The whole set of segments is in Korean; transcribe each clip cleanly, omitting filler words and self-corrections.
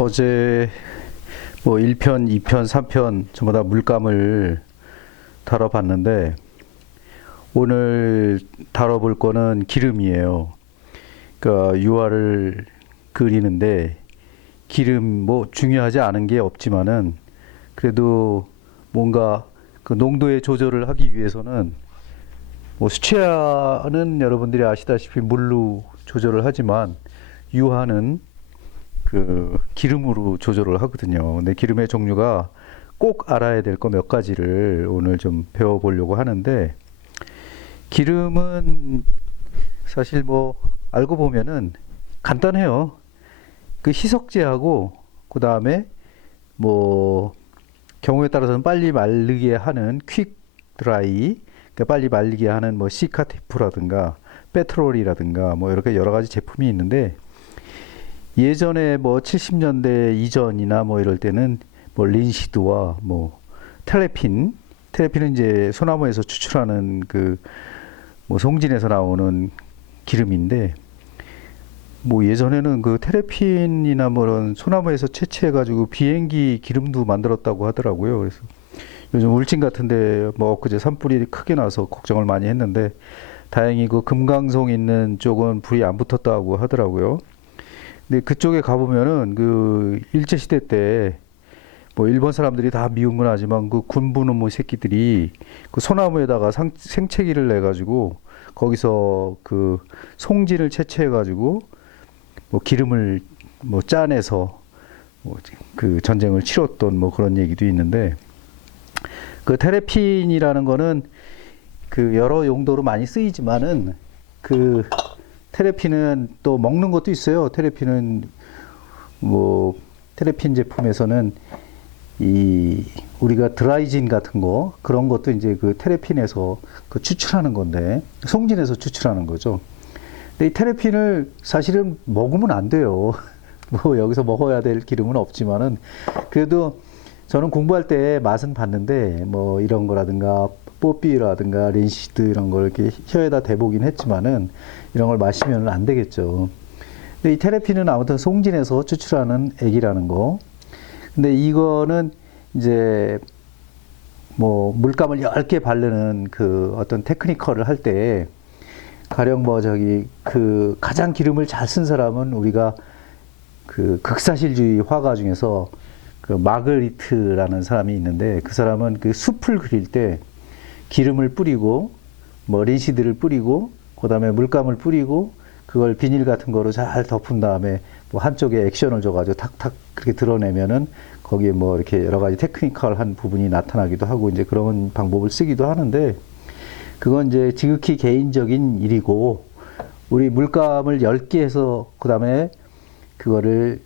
어제 뭐 1편, 2편, 3편 전부 다 물감을 다뤄봤는데 오늘 다뤄볼 거는 기름이에요. 그러니까 유화를 그리는데 기름 뭐 중요하지 않은 게 없지만은 그래도 뭔가 그 농도의 조절을 하기 위해서는 뭐 수채화는 여러분들이 아시다시피 물로 조절을 하지만 유화는 그 기름으로 조절을 하거든요. 근데 기름의 종류가 꼭 알아야 될 거 몇 가지를 오늘 좀 배워보려고 하는데, 기름은 사실 뭐 알고 보면은 간단해요. 그 희석제하고 그 다음에 뭐 경우에 따라서는 빨리 마르게 하는 퀵 드라이, 그러니까 빨리 말리게 하는 뭐 시카티프라든가 페트롤이라든가 뭐 이렇게 여러 가지 제품이 있는데, 예전에 뭐 70년대 이전이나 뭐 이럴 때는 뭐 린시드와 뭐 테레핀은 이제 소나무에서 추출하는 그 뭐 송진에서 나오는 기름인데, 뭐 예전에는 그 테레핀이나 뭐 이런 소나무에서 채취해 가지고 비행기 기름도 만들었다고 하더라고요. 그래서 요즘 울진 같은데 뭐 엊그제 산불이 크게 나서 걱정을 많이 했는데, 다행히 그 금강송 있는 쪽은 불이 안 붙었다고 하더라고요. 근데 그쪽에 가보면은 그 일제시대 때 뭐 일본 사람들이 다 미운 건 하지만 그 군부놈의 새끼들이 그 소나무에다가 생채기를 내 가지고 거기서 그 송진을 채취해 가지고 뭐 기름을 뭐 짜내서 뭐 그 전쟁을 치렀던 뭐 그런 얘기도 있는데, 그 테레핀이라는 거는 그 여러 용도로 많이 쓰이지만은 그 테레핀은 또 먹는 것도 있어요. 테레핀은 뭐 테레핀 제품에서는 이 우리가 드라이진 같은 거 그런 것도 이제 그 테레핀에서 그 추출하는 건데, 송진에서 추출하는 거죠. 근데 이 테레핀을 사실은 먹으면 안 돼요. 뭐 여기서 먹어야 될 기름은 없지만은 그래도 저는 공부할 때 맛은 봤는데 뭐 이런 거라든가 뽀삐라든가 린시드 이런 걸 이렇게 혀에다 대보긴 했지만은 이런 걸 마시면 안 되겠죠. 근데 이 테레핀은 아무튼 송진에서 추출하는 액이라는 거. 근데 이거는 이제 뭐 물감을 얇게 바르는 그 어떤 테크니컬을 할 때, 가령 뭐 저기 그 가장 기름을 잘 쓴 사람은 우리가 그 극사실주의 화가 중에서 그 마그리트라는 사람이 있는데, 그 사람은 그 숲을 그릴 때 기름을 뿌리고 뭐 린시드를 뿌리고 그다음에 물감을 뿌리고 그걸 비닐 같은 거로 잘 덮은 다음에 뭐 한쪽에 액션을 줘가지고 탁탁 그렇게 드러내면은 거기에 뭐 이렇게 여러 가지 테크니컬한 부분이 나타나기도 하고 이제 그런 방법을 쓰기도 하는데, 그건 이제 지극히 개인적인 일이고, 우리 물감을 얇게 해서 그다음에 그거를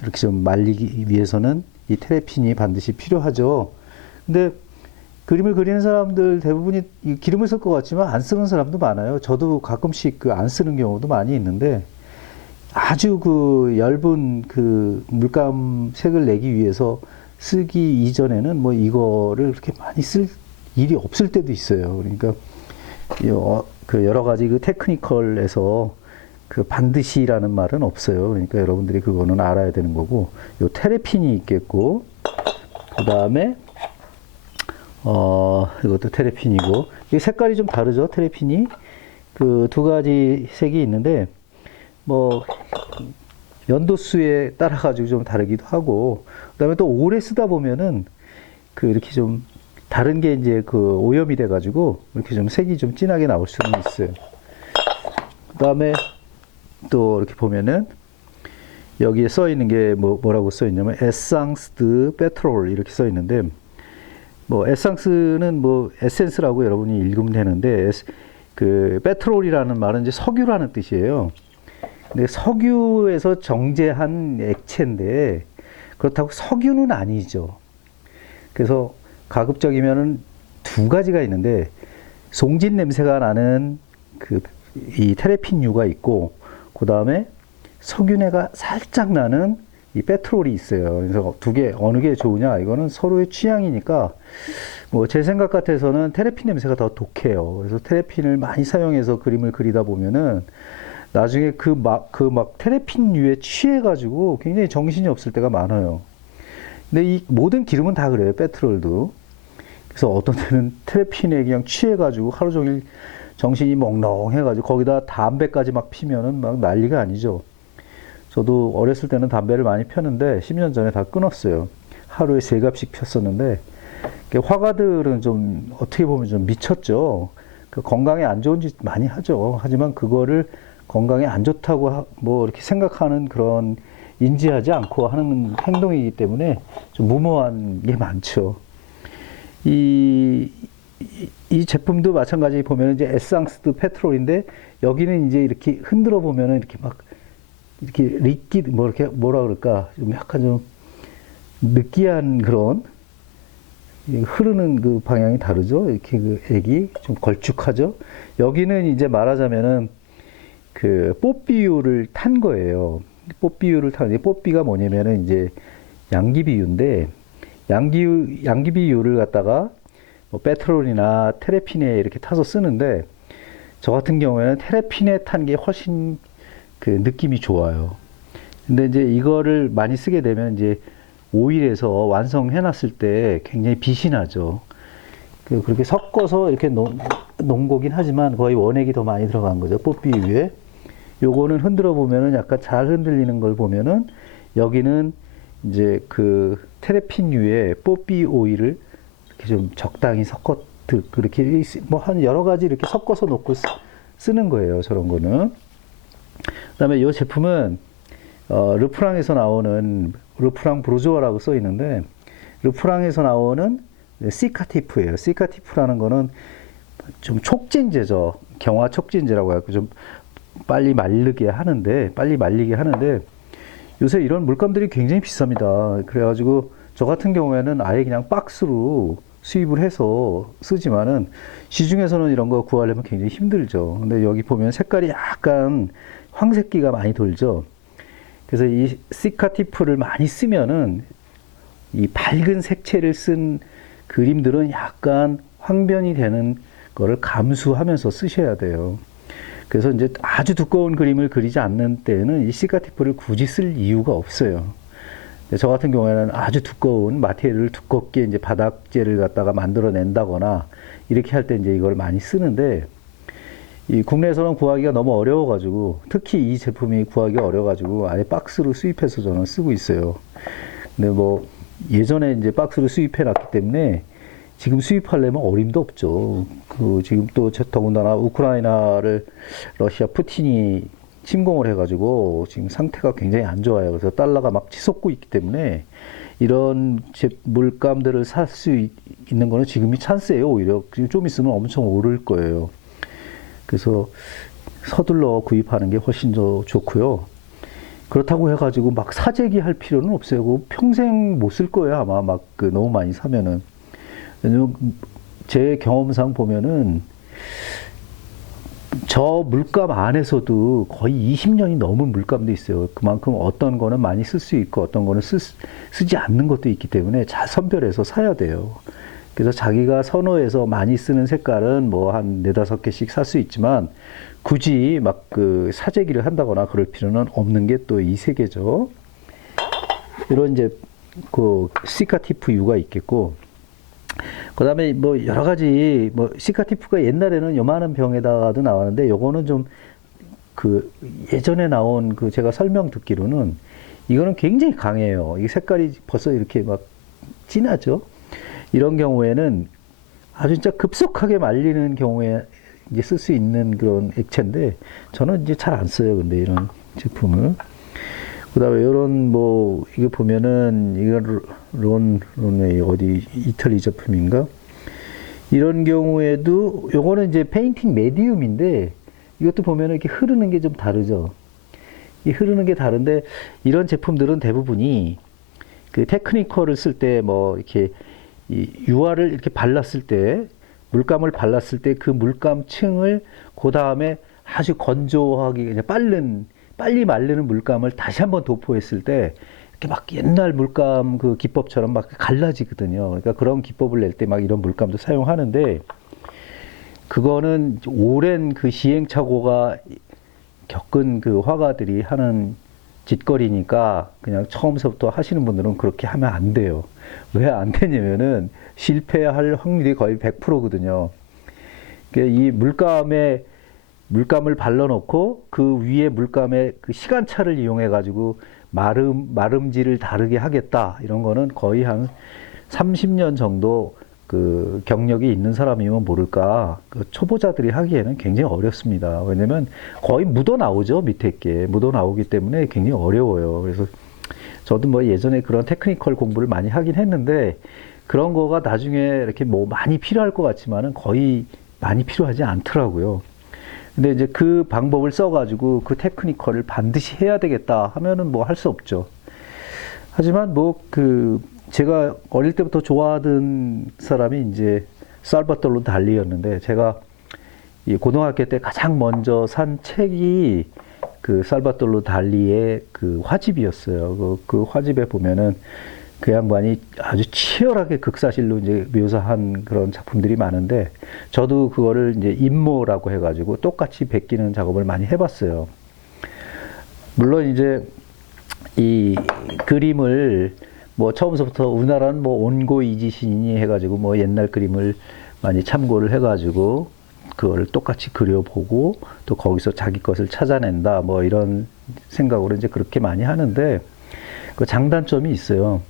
이렇게 좀 말리기 위해서는 이 테레핀이 반드시 필요하죠. 근데 그림을 그리는 사람들 대부분이 이 기름을 쓸 것 같지만 안 쓰는 사람도 많아요. 저도 가끔씩 그 안 쓰는 경우도 많이 있는데, 아주 그 얇은 그 물감 색을 내기 위해서 쓰기 이전에는 뭐 이거를 그렇게 많이 쓸 일이 없을 때도 있어요. 그러니까 그 여러 가지 그 테크니컬에서 그 반드시라는 말은 없어요. 그러니까 여러분들이 그거는 알아야 되는 거고, 요 테레핀이 있겠고, 그 다음에 이것도 테레핀이고, 이 색깔이 좀 다르죠. 테레핀이 그 두 가지 색이 있는데 뭐 연도수에 따라 가지고 좀 다르기도 하고, 그다음에 또 오래 쓰다 보면은 그 이렇게 좀 다른 게 이제 그 오염이 돼 가지고 이렇게 좀 색이 좀 진하게 나올 수는 있어요. 그다음에 또 이렇게 보면은 여기에 써 있는 게 뭐라고 써 있냐면 에상스 드 페트롤 이렇게 써 있는데, 뭐 에상스는 뭐 에센스라고 여러분이 읽으면 되는데, 그 페트롤이라는 말은 이제 석유라는 뜻이에요. 근데 석유에서 정제한 액체인데 그렇다고 석유는 아니죠. 그래서 가급적이면은 두 가지가 있는데, 송진 냄새가 나는 그 이 테레핀유가 있고, 그 다음에 석유내가 살짝 나는 이 페트롤이 있어요. 그래서 두 개 어느 게 좋으냐, 이거는 서로의 취향이니까 뭐 제 생각 같아서는 테레핀 냄새가 더 독해요. 그래서 테레핀을 많이 사용해서 그림을 그리다 보면은 나중에 그 막 테레핀류에 취해가지고 굉장히 정신이 없을 때가 많아요. 근데 이 모든 기름은 다 그래요. 페트롤도. 그래서 어떤 때는 테레핀에 그냥 취해가지고 하루 종일 정신이 멍렁해가지고 거기다 담배까지 막 피면은 막 난리가 아니죠. 저도 어렸을 때는 담배를 많이 폈는데 10년 전에 다 끊었어요. 하루에 3갑씩 폈었는데 화가들은 좀 어떻게 보면 좀 미쳤죠. 그 건강에 안 좋은 짓 많이 하죠. 하지만 그거를 건강에 안 좋다고 뭐 이렇게 생각하는 그런 인지하지 않고 하는 행동이기 때문에 좀 무모한 게 많죠. 이, 이 제품도 마찬가지 보면 이제 에상스드 페트롤인데 여기는 이제 이렇게 흔들어 보면은 이렇게 막 이렇게 리퀴드 뭐 이렇게 뭐라 그럴까 좀 약간 좀 느끼한 그런 흐르는 그 방향이 다르죠. 이렇게 그 액이 좀 걸쭉하죠. 여기는 이제 말하자면은 그 뽀삐유를 탄 거예요. 뽀삐유를 탄, 뽀삐가 뭐냐면은 이제 양귀비유인데 양귀비유를 갖다가 뭐 페트롤이나 테레핀에 이렇게 타서 쓰는데 저 같은 경우에는 테레핀에 탄 게 훨씬 그 느낌이 좋아요. 근데 이제 이거를 많이 쓰게 되면 이제 오일에서 완성해 놨을 때 굉장히 빛이 나죠. 그렇게 섞어서 이렇게 놓은 거긴 하지만 거의 원액이 더 많이 들어간 거죠. 뽀삐유에. 요거는 흔들어 보면은 약간 잘 흔들리는 걸 보면은 여기는 이제 그 테레핀유에 뽀삐 오일을 이렇게 좀 적당히 그렇게 뭐 한 여러 가지 이렇게 섞어서 놓고 쓰는 거예요. 저런 거는. 그다음에 이 제품은 르프랑에서 나오는 르프랑 브루조아라고 써 있는데 르프랑에서 나오는 시카티프예요. 시카티프라는 거는 좀 촉진제죠. 경화 촉진제라고 해갖고 좀 빨리 말리게 하는데 요새 이런 물감들이 굉장히 비쌉니다. 그래가지고 저 같은 경우에는 아예 그냥 박스로 수입을 해서 쓰지만은 시중에서는 이런 거 구하려면 굉장히 힘들죠. 근데 여기 보면 색깔이 약간 황색기가 많이 돌죠. 그래서 이 시카티프를 많이 쓰면은 이 밝은 색채를 쓴 그림들은 약간 황변이 되는 거를 감수하면서 쓰셔야 돼요. 그래서 이제 아주 두꺼운 그림을 그리지 않는 때에는 이 시카티프를 굳이 쓸 이유가 없어요. 저 같은 경우에는 아주 두꺼운 마테리얼을 두껍게 이제 바닥재를 갖다가 만들어낸다거나 이렇게 할 때 이제 이걸 많이 쓰는데 이 국내에서는 구하기가 너무 어려워가지고 특히 이 제품이 구하기가 어려워가지고 아예 박스로 수입해서 저는 쓰고 있어요. 근데 뭐 예전에 이제 박스로 수입해 놨기 때문에 지금 수입하려면 어림도 없죠. 그 지금 또 더군다나 우크라이나를 러시아 푸틴이 침공을 해가지고 지금 상태가 굉장히 안 좋아요. 그래서 달러가 막 치솟고 있기 때문에 이런 물감들을 살 수 있는 거는 지금이 찬스예요. 오히려 좀 있으면 엄청 오를 거예요. 그래서 서둘러 구입하는 게 훨씬 더 좋고요. 그렇다고 해가지고 막 사재기 할 필요는 없어요. 평생 못 쓸 거예요. 아마 막 그 너무 많이 사면은. 왜냐면 제 경험상 보면은 저 물감 안에서도 거의 20년이 넘은 물감도 있어요. 그만큼 어떤 거는 많이 쓸 수 있고 어떤 거는 쓰지 않는 것도 있기 때문에 잘 선별해서 사야 돼요. 그래서 자기가 선호해서 많이 쓰는 색깔은 뭐 한 4-5개씩 살 수 있지만 굳이 막 그 사재기를 한다거나 그럴 필요는 없는 게 또 이 세 개죠. 이런 이제 그 시카티프 U가 있겠고 그 다음에 뭐 여러 가지 뭐 시카티프가 옛날에는 요만한 병에다가도 나왔는데 요거는 좀 그 예전에 나온 그 제가 설명 듣기로는 이거는 굉장히 강해요. 이 색깔이 벌써 이렇게 막 진하죠. 이런 경우에는 아주 진짜 급속하게 말리는 경우에 이제 쓸 수 있는 그런 액체인데 저는 이제 잘 안 써요. 근데 이런 제품을. 그다음에 이런 뭐 이거 보면은 이거 론의 어디 이탈리 제품인가? 이런 경우에도 요거는 이제 페인팅 메디움인데 이것도 보면은 이렇게 흐르는 게 좀 다르죠. 이 흐르는 게 다른데 이런 제품들은 대부분이 그 테크니컬을 쓸 때 뭐 이렇게 이 유화를 이렇게 발랐을 때 물감을 발랐을 때 그 물감층을 그 다음에 아주 건조하게 그냥 빨리 마르는 물감을 다시 한번 도포했을 때 이렇게 막 옛날 물감 그 기법처럼 막 갈라지거든요. 그러니까 그런 기법을 낼 때 막 이런 물감도 사용하는데 그거는 오랜 그 시행착오가 겪은 그 화가들이 하는 짓거리니까 그냥 처음서부터 하시는 분들은 그렇게 하면 안 돼요. 왜 안 되냐면은 실패할 확률이 거의 100%거든요. 이 물감을 발라놓고 그 위에 물감의 그 시간차를 이용해 가지고 마름지를 다르게 하겠다 이런 거는 거의 한 30년 정도 그 경력이 있는 사람이면 모를까 그 초보자들이 하기에는 굉장히 어렵습니다. 왜냐면 거의 묻어 나오죠. 밑에 게 묻어 나오기 때문에 굉장히 어려워요. 그래서 저도 뭐 예전에 그런 테크니컬 공부를 많이 하긴 했는데 그런 거가 나중에 이렇게 뭐 많이 필요할 것 같지만은 거의 많이 필요하지 않더라고요. 근데 이제 그 방법을 써가지고 그 테크니컬을 반드시 해야 되겠다 하면은 뭐 할 수 없죠. 하지만 뭐 그 제가 어릴 때부터 좋아하던 사람이 이제 살바토르 달리였는데 제가 이 고등학교 때 가장 먼저 산 책이 그 살바토르 달리의 그 화집이었어요. 그 화집에 보면은 그 양반이 아주 치열하게 극사실로 이제 묘사한 그런 작품들이 많은데 저도 그거를 이제 임모라고 해가지고 똑같이 베끼는 작업을 많이 해봤어요. 물론 이제 이 그림을 뭐 처음부터 우리나라는 뭐 온고 이지신이 해가지고 뭐 옛날 그림을 많이 참고를 해가지고 그걸 똑같이 그려보고 또 거기서 자기 것을 찾아낸다 뭐 이런 생각으로 이제 그렇게 많이 하는데 그 장단점이 있어요.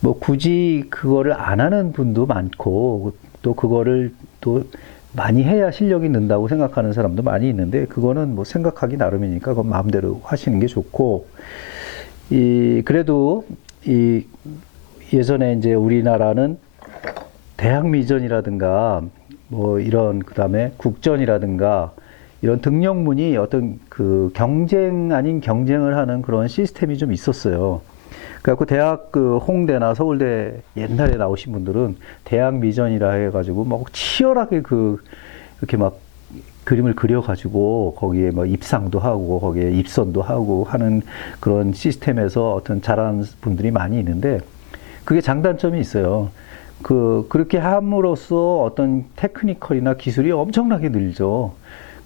뭐 굳이 그거를 안 하는 분도 많고 또 그거를 또 많이 해야 실력이 는다고 생각하는 사람도 많이 있는데 그거는 뭐 생각하기 나름이니까 그건 마음대로 하시는 게 좋고 그래도 예전에 이제 우리나라는 대학미전이라든가 뭐 이런 그다음에 국전이라든가 이런 등령문이 어떤 그 경쟁 아닌 경쟁을 하는 그런 시스템이 좀 있었어요. 그래갖고 대학 그 홍대나 서울대 옛날에 나오신 분들은 대학 미전이라 해가지고 막 치열하게 이렇게 막 그림을 그려가지고 거기에 뭐 입상도 하고 거기에 입선도 하고 하는 그런 시스템에서 어떤 잘하는 분들이 많이 있는데 그게 장단점이 있어요. 그렇게 함으로써 어떤 테크니컬이나 기술이 엄청나게 늘죠.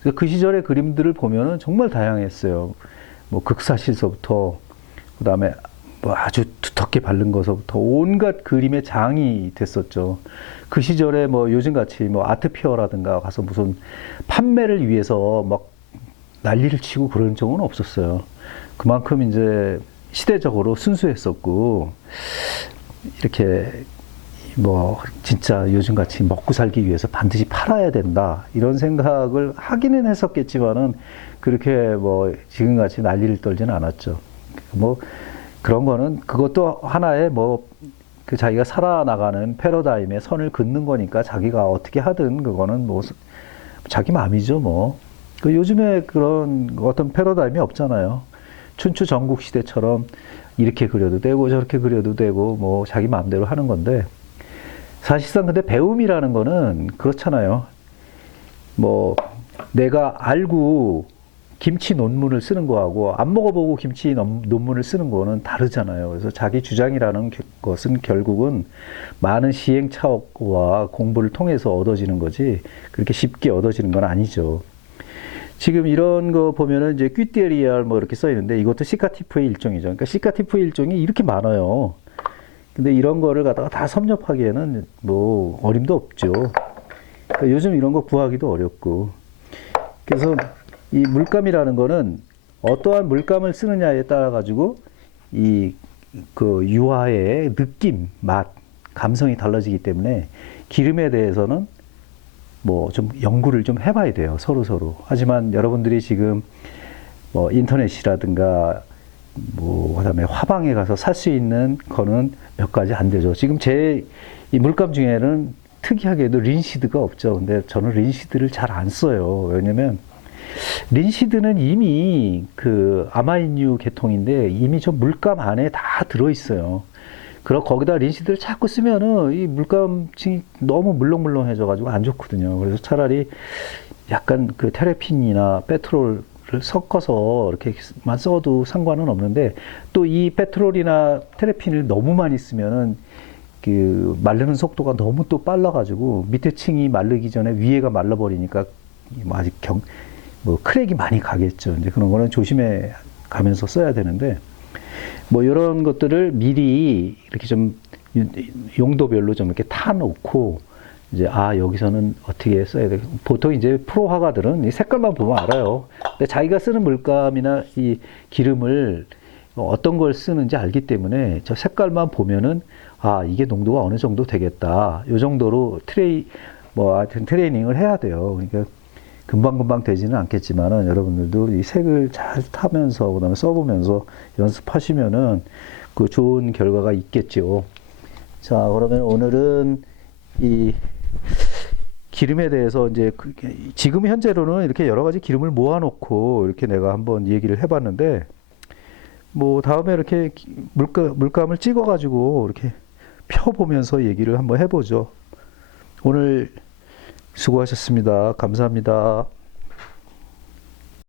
그래서 그 시절의 그림들을 보면은 정말 다양했어요. 뭐 극사실서부터 그다음에 뭐 아주 두텁게 바른 것서부터 온갖 그림의 장이 됐었죠. 그 시절에 뭐 요즘같이 뭐 아트피어라든가 가서 무슨 판매를 위해서 막 난리를 치고 그런 적은 없었어요. 그만큼 이제 시대적으로 순수했었고 이렇게 뭐 진짜 요즘같이 먹고 살기 위해서 반드시 팔아야 된다 이런 생각을 하기는 했었겠지만은 그렇게 뭐 지금같이 난리를 떨지는 않았죠. 뭐 그런 거는 그것도 하나의 뭐 그 자기가 살아나가는 패러다임의 선을 긋는 거니까 자기가 어떻게 하든 그거는 뭐 자기 마음이죠 뭐. 그 요즘에 그런 어떤 패러다임이 없잖아요. 춘추 전국 시대처럼 이렇게 그려도 되고 저렇게 그려도 되고 뭐 자기 마음대로 하는 건데 사실상 근데 배움이라는 거는 그렇잖아요. 뭐 내가 알고 김치 논문을 쓰는 거하고 안 먹어보고 김치 논문을 쓰는 거는 다르잖아요. 그래서 자기 주장이라는 것은 결국은 많은 시행착오와 공부를 통해서 얻어지는 거지 그렇게 쉽게 얻어지는 건 아니죠. 지금 이런 거 보면은 이제 퀴테리알 뭐 이렇게 써 있는데 이것도 시카티프의 일종이죠. 그러니까 시카티프의 일종이 이렇게 많아요. 근데 이런 거를 갖다가 다 섭렵하기에는 뭐 어림도 없죠. 그러니까 요즘 이런 거 구하기도 어렵고. 그래서 이 물감이라는 거는 어떠한 물감을 쓰느냐에 따라 가지고 그 유화의 느낌, 맛, 감성이 달라지기 때문에 기름에 대해서는 뭐 좀 연구를 좀 해봐야 돼요. 서로. 하지만 여러분들이 지금 뭐 인터넷이라든가 뭐 그다음에 화방에 가서 살 수 있는 거는 몇 가지 안 되죠. 지금 제 이 물감 중에는 특이하게도 린시드가 없죠. 근데 저는 린시드를 잘 안 써요. 왜냐면 린시드는 이미 그 아마인유 계통인데 이미 저 물감 안에 다 들어있어요. 그리고 거기다 린시드를 자꾸 쓰면은 이 물감층이 너무 물렁물렁해져가지고 안 좋거든요. 그래서 차라리 약간 그 테레핀이나 페트롤을 섞어서 이렇게만 써도 상관은 없는데 또 이 페트롤이나 테레핀을 너무 많이 쓰면은 그 마르는 속도가 너무 또 빨라가지고 밑에 층이 마르기 전에 위에가 말라버리니까 뭐 아직 뭐 크랙이 많이 가겠죠. 이제 그런 거는 조심해 가면서 써야 되는데 뭐 이런 것들을 미리 이렇게 좀 용도별로 좀 이렇게 타놓고 이제 여기서는 어떻게 써야 돼. 보통 이제 프로 화가들은 이 색깔만 보면 알아요. 근데 자기가 쓰는 물감이나 이 기름을 어떤 걸 쓰는지 알기 때문에 저 색깔만 보면은 이게 농도가 어느 정도 되겠다. 요 정도로 하여튼 트레이닝을 해야 돼요. 그러니까 금방금방 되지는 않겠지만은 여러분들도 이 색을 잘 타면서 그다음에 써보면서 연습하시면은 그 좋은 결과가 있겠죠. 자, 그러면 오늘은 이 기름에 대해서 이제 지금 현재로는 이렇게 여러 가지 기름을 모아놓고 이렇게 내가 한번 얘기를 해봤는데 뭐 다음에 이렇게 물감을 찍어가지고 이렇게 펴보면서 얘기를 한번 해보죠. 오늘 수고하셨습니다. 감사합니다.